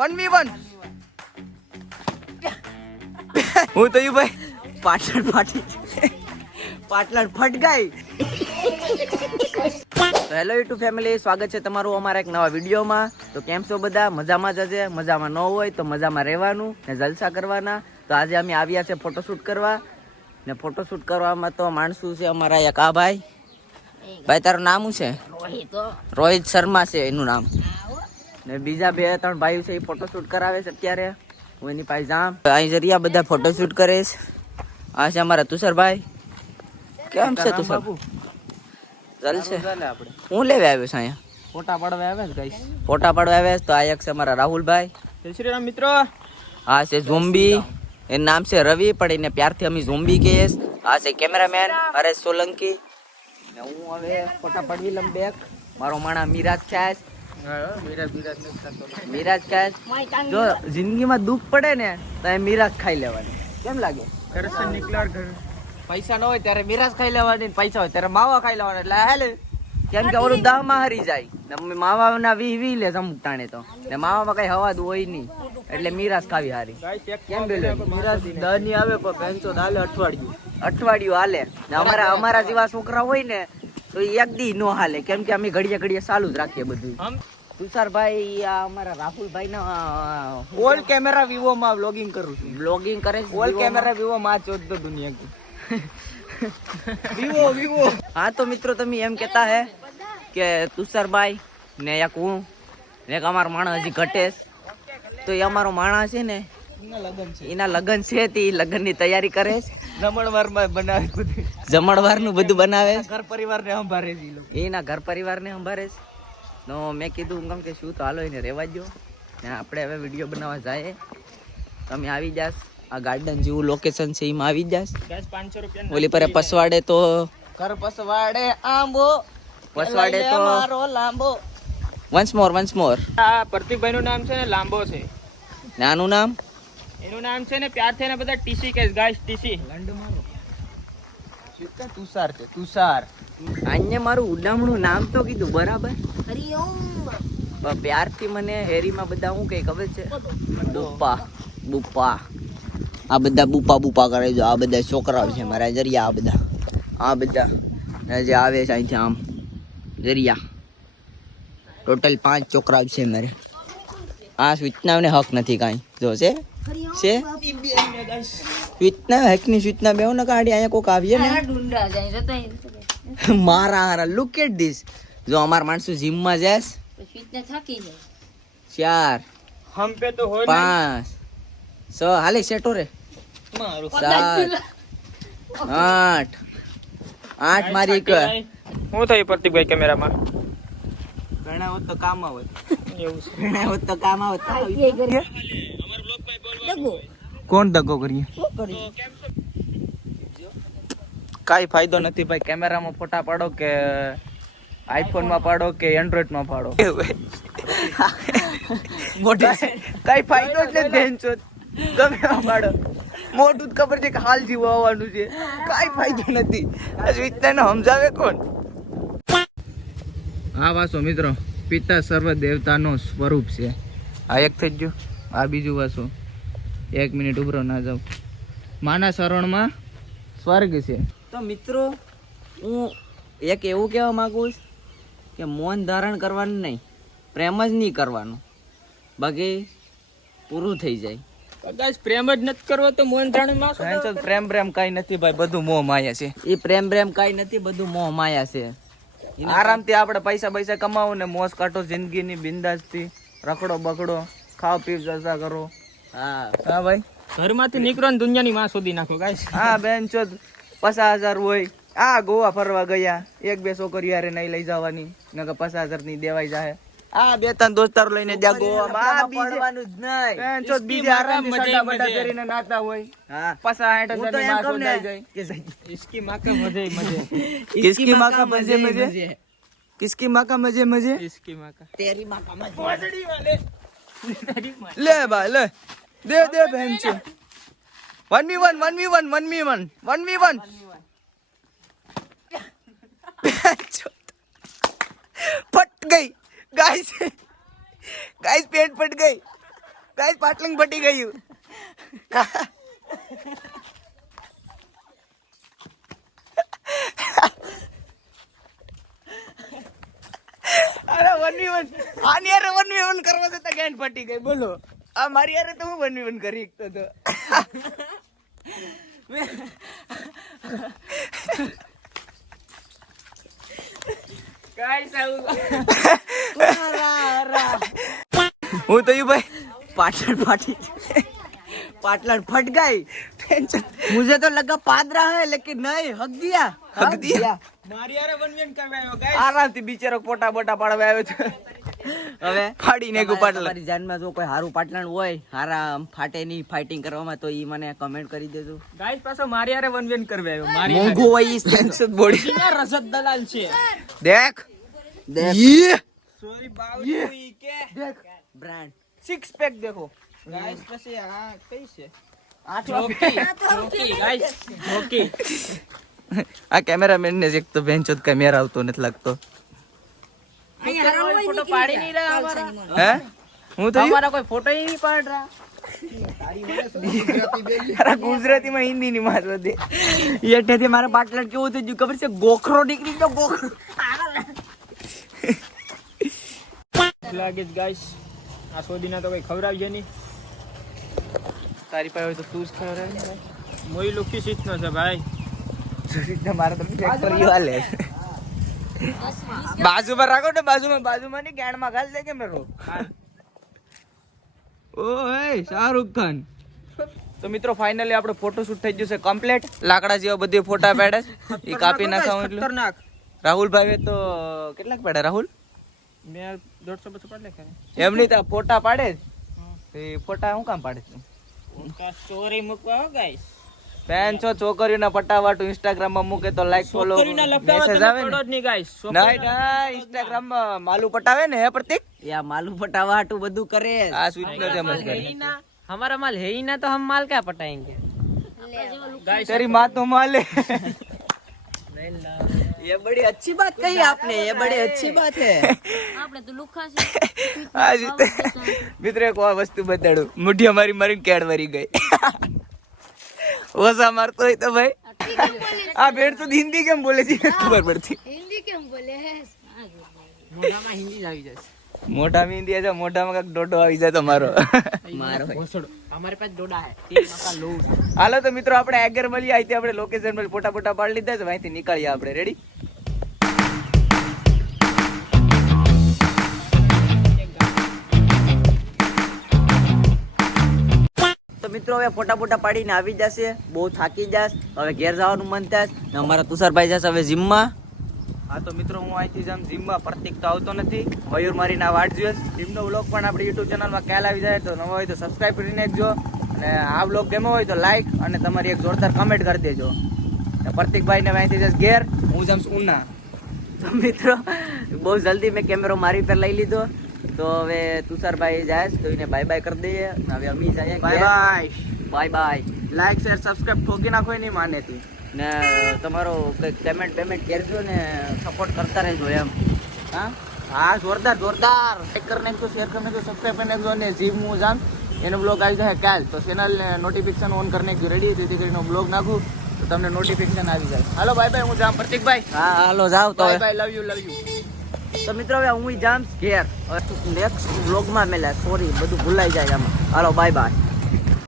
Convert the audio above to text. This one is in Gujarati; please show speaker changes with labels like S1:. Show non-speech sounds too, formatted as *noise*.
S1: One V one. હું તો ભાઈ.
S2: પાટણ ફાટી પાટણ ફટગાઈ તો હેલો યુટ્યુબ ફેમિલી સ્વાગત છે તમારું અમારા એક નવા વિડીયોમાં. તો કેમ છો બધા? મજામાં જ હશે? મજામાં ન હોય તો મજામાં રહેવાનું ને જલસા કરવાના. તો આજે અમે આવ્યા છે ફોટોશૂટ કરવા. ને ફોટોશૂટ કરવામાં તો માણસું છે અમારા એક આ ભાઈ. ભાઈ તારું નામ શું છે? રોહિત શર્મા છે એનું નામ. ને બીજા બે ત્રણ ભાઈઓ છે એ ફોટોશૂટ કરાવે છે અત્યારે. હું એની પાસે જામ. અહીં જરિયા બધા ફોટોશૂટ કરે છે. આ છે અમારા તુષારભાઈ. કેમ છે તુષાર? ચાલ છે. હું લેવા આવ્યો છું અહીંયા?
S1: ફોટા પાડવા આવે છે ગાઈસ.
S2: ફોટા પાડવા આવ્યા છે તો આ એક છે અમારા રાહુલભાઈ.
S1: જય શ્રી રામ મિત્રો.
S2: આ છે ઝોમ્બી એનું નામ છે રવિ પણ એને પ્યારથી અમે ઝોમ્બી કહીએ. આ છે કેમેરામેન હરેશ સોલંકી. હું હવે ફોટા પાડવી લમ બેક. મારો માણા મિરાજ ખ્યાસ મિરાજ ખ્યાસ જો જિંદગીમાં દુઃખ પડે ને, તો એ મિરાજ ખાઈ લેવાની. કેમ લાગે? પૈસા ન હોય ત્યારે મિરાજ ખાઈ લેવાની પૈસા હોય ત્યારે માવા ખાઈ લેવાના. એટલે હાલે. કેમ કે ઓલું દામાં હરી જાય. ને માવાના વી વી લે અમુક ટાણે તો. ને માવામાં કઈ હવાદ હોય નહીં. એટલે મિરાજ ખાવી હારી. કેમ બેલે?
S1: મિરાજ દની આવે પણ પેન્સો હાલે અઠવાડિયું.
S2: અઠવાડિયું હાલે. અમારા અમારા જેવા છોકરા હોય ને તો એક દી નો હાલે. કેમ કે અમે ઘડીએ ઘડીએ ચાલુ જ રાખીએ બધું તુષારભાઈ આ અમારા રાહુલભાઈ ના
S1: ઓલ કેમેરા વિવો માં વ્લોગિંગ કરું છું.
S2: બ્લોગિંગ કરે છે
S1: ઓલ
S2: વિવોમાં.
S1: કેમેરા વિવો માં ચોદ દુનિયા કી વિવો વિવો.
S2: હા તો મિત્રો તમે એમ કહેતા હે કે તુષારભાઈ ને એક હું ને એક અમારો માણસ હજી ઘટેશ તો એ અમારો માણસ છે ને એના
S1: લગ્ન છે.
S2: એના લગ્ન છે તે લગ્નની તૈયારી કરે છે.
S1: જમણવારમાં બનાવે કુદી
S2: જમણવારનું બધું બનાવે
S1: ઘર પરિવાર ને સંભાળે છે લોકો.
S2: એના ઘર પરિવારને સંભાળે છે? તો મેં કીધું કેમ કે શું તો હાલો એને રહેવા દો ને આપણે હવે વીડિયો બનાવવા જાય. તમે આવી જાસ. આ ગાર્ડન જેવું લોકેશન છે એમાં આવી જાસ.
S1: ગાઈસ 500 રૂપિયા
S2: ઓલી પર પસવાડે તો
S1: ઘર પસવાડે આંબો.
S2: પસવાડે તો
S1: મારો લાંબો.
S2: વન્સ મોર વન્સ મોર
S1: આ પ્રતિકભાઈ નું નામ છે ને લાંબો છે.
S2: નાનું નામ?
S1: એનું નામ છે ને પ્યાર છે ને બધા ટીસી કે ગાઈસ ટીસી. લંડ મારો તુષાર છે, તુષાર.
S2: આને મારું ઉડામણું નામ તો કીધું, બરાબર? પણ પ્યારથી મને હેરીમાં બધા શું કઈ ખબર છે? બુપ્પા બુપ્પા. આ બધા બુપા બુપા કરે છે, આ બધા છોકરાઓ છે મારા જરિયા, આ બધા. આ બધા જે આવે છે અહીંથી આમ, જરિયા. ટોટલ પાંચ છોકરાઓ છે મારે. આ સૂચનાઓને હક નથી કાંઈ. જો છે? છે? સૂચના હેકની સ્વીટના બેવ ને કાઢી અહીંયા કોક આવીએ ને. મારા હારા લુક એટ ધીસ જો અમાર માણસો જીમમાં જાય. ચાર
S1: હમ પે તો હોય
S2: પાંચ છ હાલે સેટો રે.
S1: મારું
S2: સાત આઠ આઠ મારી એક.
S1: હું થઈ પ્રતિકભાઈ કેમેરામાં?
S2: ઘણા હોત તો કામ આવત
S1: એવું છે.
S2: ઘણા હોત તો કામ આવત
S1: કોણ દગો કરીએ? કાંઈ ફાયદો નથી ભાઈ કેમેરામાં ફોટા પાડો કે આઈફોનમાં પાડો કે એન્ડ્રોઈડમાં પાડો?
S2: મોટી
S1: કઈ ફાયદો જ નથી બેનચોદ. ગમે પાડો. મોટું ખબર છે કે હાલ જીવો આવવાનું છે. કાંઈ ફાયદો નથી. આ વિજ્ઞાન સમજાવે કોણ? હા વાસો મિત્રો પિતા સર્વ દેવતાનો સ્વરૂપ છે. આ એક થઈ ગયું. આ બીજું વાસો. એક મિનિટ ઉભરો ના જાવ માના શરણમાં સ્વર્ગ છે.
S2: તો મિત્રો હું એક એવું કહેવા માગું છું કે મૌન ધારણ કરવાનું નહીં પ્રેમ જ નહીં કરવાનું. બાકી પૂરું થઈ જાય.
S1: કદાચ પ્રેમ જ નથી કરવો તો મોહન જાણ પ્રેમ પ્રેમ કઈ નથી ભાઈ બધું મોહ માયા છે.
S2: એ પ્રેમ પ્રેમ કાંઈ નથી બધું મોહ માયા છે.
S1: આરામથી આપણે પૈસા પૈસા કમાવો ને મોજ કાઢો જિંદગીની બિંદાસથી રખડો બકડો ખાવ પીવ જલસા કરો.
S2: હા.
S1: હા ભાઈ.
S3: ઘરમાંથી નીકળો ને દુનિયાની માં શોધી નાખો ગાઈસ.
S1: હા બેન છો પચાસ હજાર હોય. આ ગોવા ફરવા ગયા. એક બે છોકરીઓ યારે નહીં લઈ જવાની. નકર પચાસ હજારની દેવાઈ જાય આ બે ત્રણ દોસ્તારો લઈને જ્યાં ગોવામાં
S2: પડવાનું જ નહીં.
S1: બેન છો બીજે આરામ મજા બધા કરીને નાતા હોય.
S2: હા.
S1: પચાસ આઠ
S2: હજારની
S1: માં શોધાઈ જાય
S3: ઇસકી માકા મજે
S1: મજે ઇસકી માકા મજે મજે કિસકી માકા મજે મજે
S3: ઇસકી માકા
S2: તેરી માકા મજે
S1: લે બા લે. દે દે બેન છે one V one one V one one V one one V one ફટ ગઈ ગાઈસ ગાઈસ પેન્ટ ફટ ગઈ ગાઈસ પાટલિંગ પટી ગયું અરે વન વી વન આની યાર વન વી વન કરવા જતા ગાંઠ ફટી ગઈ બોલો આ મારી યાર તો હું વન વી વન કરી શકતો તો
S3: ગાઈસ આવું
S1: હું તો યુ ભાઈ
S2: पाटलन फाटी पाटलन फट गई मुझे तो लगा पादरा है लेकिन नहीं हक दिया
S1: हक दिया।
S3: મારી યાર વનવેન કરવા આવ્યો ગાઈસ
S1: આરામથી બિચારો પોટા બોટા પાડવા આવ્યો છે
S2: હવે
S1: ફાડી નાખ્યું
S2: તમારે-
S1: પાટલા
S2: તમારી જાનમાં જો કોઈ હારું પાટલાણ હોય હારા આમ ફાટે નહીં ફાઇટિંગ કરવામાં તો ઈ મને કમેન્ટ કરી દેજો.
S3: ગાઈસ પાછો મારી યાર વનવેન કરવે આવ્યો. મારી
S2: મોંઘું હોય ઈ
S1: ટેન્શન બોડી.
S3: સીના રસદ દલાલ છે.
S1: દેખ.
S2: દેખ.
S1: યે
S3: sorry બાવજી E. K.
S2: Brand
S1: six pack દેખો.
S3: ગાઈસ પછી આ કઈ છે?
S1: આ કેમેરામેન ને એક તો બેન્ચ જ કેમેરા આવતો નથી લાગતો
S3: ફોટો પાડી નહીં રહ્યા અમારા
S1: હે? હું તો
S3: અમારા કોઈ
S2: કેવું થઈ ખબર છે? ગોખરો નીકળી ગયો ગોખરો.
S3: લાગે ગાઈસ આ સોદીના તો કઈ ખવડાવજે નહીં.
S1: તારી પાસે હોય તો તું જ ખવડાવે
S3: મોઈ લુકી સીટ નો છે ભાઈ.
S1: મારે તો ચેક કરી બાજુમાં રાખો ને બાજુમાં બાજુમાં ની ગાંડમાં ગાલ દે કે મેરો ઓય શાહરુખ ખાન. તો મિત્રો ફાઇનલી આપણો ફોટોશૂટ થઈ ગયું છે કમ્પ્લીટ લાકડા જેવા બધી ફોટા પાડે એ કાપી નાખાવું એટલે.
S3: ખતરનાક.
S1: રાહુલભાઈ તો કેટલાક પાડે રાહુલ?
S3: મેં દોઢસો બસો પાડ લે
S1: એમ નહીં તો ફોટા પાડે જ. એ ફોટા હું કામ પાડે છે?
S3: સ્ટોરી મૂકવા હો ગાઈસ?
S1: ફેન છો છોકરીઓના પટાવાટું ઇન્સ્ટાગ્રામ માં મૂકે તો લાઈક ફોલો
S3: છોકરીના લફડાવા
S1: મેસેજ
S3: તમે
S1: આવે
S3: પડો
S1: ને
S3: જ નહીં ગાઈસ
S1: ના ના ઇન્સ્ટાગ્રામ માં માલું પટાવે ને હે પ્રતિક
S2: યા માલું પટાવા હાટું બધું કરે
S1: આ સ્વીટ નો જેમ જ કરે
S3: हमारा माल है ही ना तो हम माल क्या पटाएंगे गाइस
S1: तेरी माँ तो माले
S2: ये बड़ी अच्छी बात कही आपने ये बड़ी अच्छी बात है
S4: આપણે તો *laughs* લુખા છે *laughs*
S1: આ જ રીતે મિત્રો એક વાર વસ્તુ બતાડું મુઠ્ઠી અમારી મારીને કેડ મરી ગઈ *laughs* ઓસા મારતો હોય તો ભાઈ. આ ભેડ તો હિન્દી કેમ બોલે છે? ખબર પડતી.
S4: હિન્દી કેમ બોલે
S3: મોઢામાં હિન્દી આવી જશે.
S1: મોઢામાં હિન્દી આવે મોઢામાં કાંક ડોડો આવી જાય તો મારો.
S3: મારો અમારે પાસે ડોડા હે.
S1: હાલો તો મિત્રો આપણે એગરબલી આઈથી આપણે લોકેશન પર ફોટા ફોટા પાડી લીધા છે. અહીંથી નીકળીએ આપણે. રેડી
S2: મિત્રો, હવે ફોટા ફોટા પાડીને આવી જશે. બહુ થાકી જાશ. હવે ઘેર જવાનું મન થાય ને અમારા તુષારભાઈ જશે હવે જીમમાં.
S1: હા, તો મિત્રો, હું અહીંથી જમ જીમમાં પ્રતિક તો આવતો નથી. મયુર મારી ના વાટ જોઈએ જીમનો બ્લોગ પણ આપણી યુટ્યુબ ચેનલમાં ખ્યાલ આવી જાય. તો નવો હોય તો સબસ્ક્રાઈબ કરી નાખજો. અને આ બ્લોગ ગમ્યો હોય તો લાઈક અને તમારી એક જોરદાર કમેન્ટ કરી દેજો. પ્રતિકભાઈને અહીંથી જઈશ ઘેર. હું જામ ઉના.
S2: તો મિત્રો, બહુ જલ્દી મેં કેમેરો મારી પર લઈ લીધો. તો હવે તુષારભાઈ જાય તો એને બાય બાય કરી દઈએ. હવે અમે જઈએ
S1: bye bye
S2: bye bye
S1: like share subscribe ઠોકી નાખો નહીં માને તું.
S2: ને તમારો કંઈક પેમેન્ટ પેમેન્ટ કરજો ને સપોર્ટ કરતા રહેજો એમ.
S1: હા? હા જોરદાર જોરદાર. લાઈક કરી નાખજો શેર કરી નાખજો સબસ્ક્રાઇબ કરી નાખજો ને જીમ હું જામ એનો બ્લોગ આવી જાય કાલ. તો ચેનલ નોટિફિકેશન ઓન કરી નાખજો રેડી જેથી કરીને બ્લોગ નાખું તો તમને નોટિફિકેશન આવી જાય. હાલો બાય બાય હું જામ પ્રતિકભાઈ.
S2: હા હાલો જાવ તો bye
S1: bye love you love you
S2: તો મિત્રો, હવે હું જામ ઘેર. નેક્સ્ટ વ્લોગમાં મેલા સોરી બધું ભૂલાઈ જાય આમાં. હાલો બાય બાય